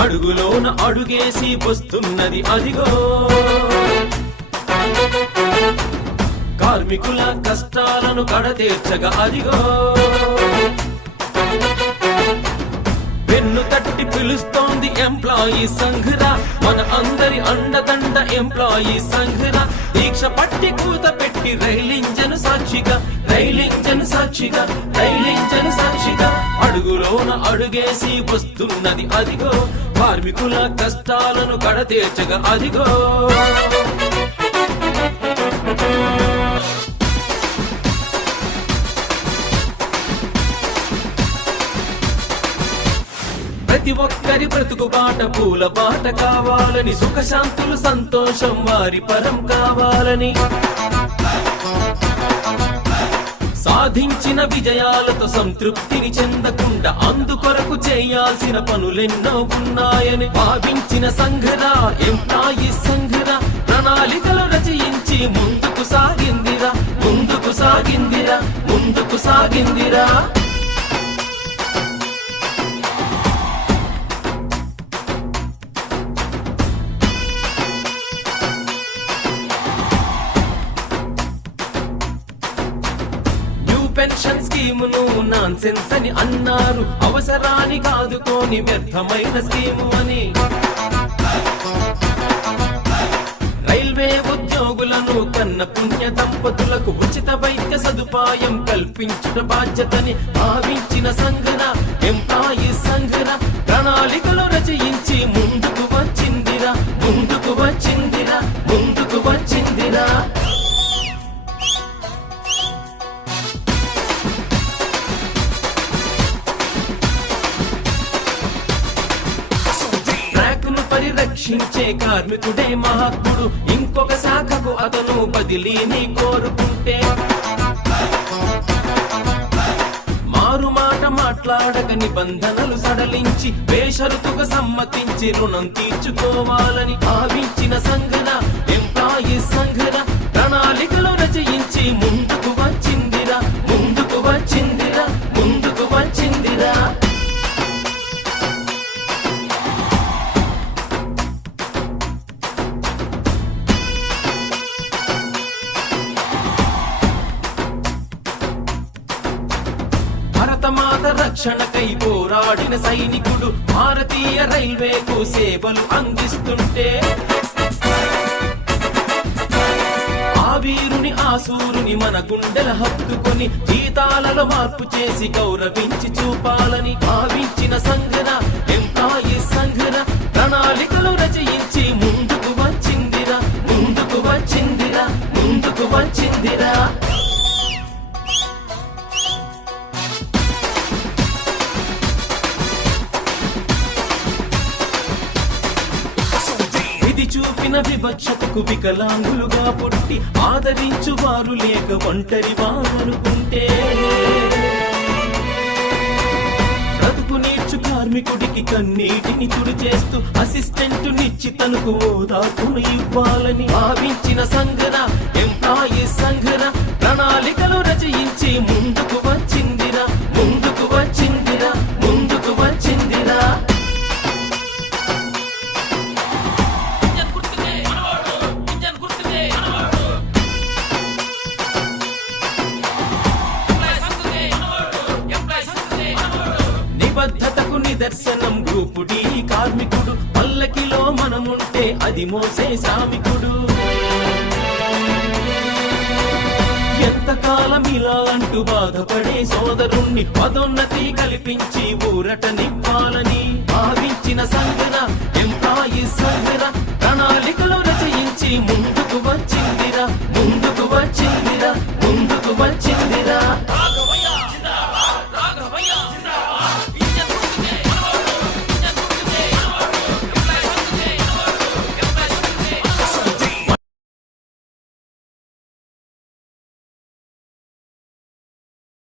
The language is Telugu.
అడుగులోన అడుగేసి వస్తున్నది అదిగో కార్మికుల కష్టాలను కడతీర్చగా అదిగో పెన్ను తట్టి పిలుస్తోంది ఎంప్లాయీ సంఘరా మన అందరి అండదండ ఎంప్లాయీ సంఘరా దీక్ష పట్టి కూత పెట్టి రైలింజను సాక్షిగా రైలింజను సాక్షిగా రైలింజను సాక్షిగా అడుగులోన అడుగేసి వస్తున్నది అదిగో కార్మికుల కష్టాలను కడతీర్చగా అదిగో ప్రతి ఒక్కరి బ్రతుకు బాట పూల బాట కావాలని సుఖశాంతులు సంతోషం వారి పరం కావాలని సాధించిన విజయాలతో సంతృప్తిని చెందకుండా అందుకొరకు చేయాల్సిన పనులెన్నో ఉన్నాయని భావించిన సంఘరా ఎంప్లాయీ సంఘరా ప్రణాళికలు రచయించి ముందుకు సాగిందిరా ముందుకు సాగిందిరా ముందుకు సాగిందిరా పెన్షన్ స్కీమును నాన్ సెన్స్ అని అన్నారు అవసరాన్ని కాదుకోని వ్యర్థమైన స్కీము అని రైల్వే ఉద్యోగులను కన్న పుణ్య దంపతులకు ఉచిత వైద్య సదుపాయం కల్పించుట బాధ్యతని భావించిన సంఘన ఎంప్లాయీ సంఘన ప్రణాళికలు రచయించి ముందుకు వచ్చిందిరా ముందుకు వచ్చిందిరా ముందుకు వచ్చిందిరా రక్షించే కార్మికుడే మహాత్ముడు ఇంకొక శాఖకు అతను బదిలీని కోరుకుంటే మారు మాట మాట్లాడక నిబంధనలు సడలించి బేషరతుగా సమ్మతించి రుణం తీర్చుకోవాలని భావించిన సంఘన ఎంప్లాయీ సంఘన ప్రణాళికలు రచయించి ముందుకు వచ్చిందిరా ముందుకు వచ్చిందిరా ముందుకు వచ్చిందిరా భారతమాత రక్షణకై పోరాడిన సైనికుడు భారతీయ రైల్వేకు సేవలు అందిస్తుంటే ఆ వీరుని ఆసూరుని మన గుండెల హత్తుకొని జీతాలలో మార్పు చేసి గౌరవించి చూపాలని భావించిన సంఘన ఎంప్లాయీ సంఘన ప్రణాళికలు రచయించి ముందుకు వచ్చిందిరా ముందుకు వచ్చిందిరా ముందుకు వచ్చిందిరా చూపిన వివక్షతకు వికలాంగులుగా పుట్టి ఆదరించు వారు లేక ఒంటరి వారనుకుంటే బ్రతుకు నీర్చు కార్మికుడికి కన్నీటిని తుడిచేస్తూ అసిస్టెంట్ నిచ్చి తనకు ఓదార్పును ఇవ్వాలని భావించిన సంఘన ఎంప్లాయీ సంఘన ప్రణాళికలు రచయించి ముందుకు వచ్చిందిరా ముందుకు వచ్చిందిరా ముందుకు వచ్చిందిరా నిబద్ధతకు నిదర్శనం గ్రూపు డి కార్మికుడు పల్లకిలో మనముంటే అది మోసే శ్రామికుడు ఎంతకాలం ఇలా అంటూ బాధపడే సోదరుణ్ణి పదోన్నతి కల్పించి ఊరటనివ్వాలని భావించిన సంఘన ఎంప్లాయీ సంఘన ప్రణాళికలు రచయించి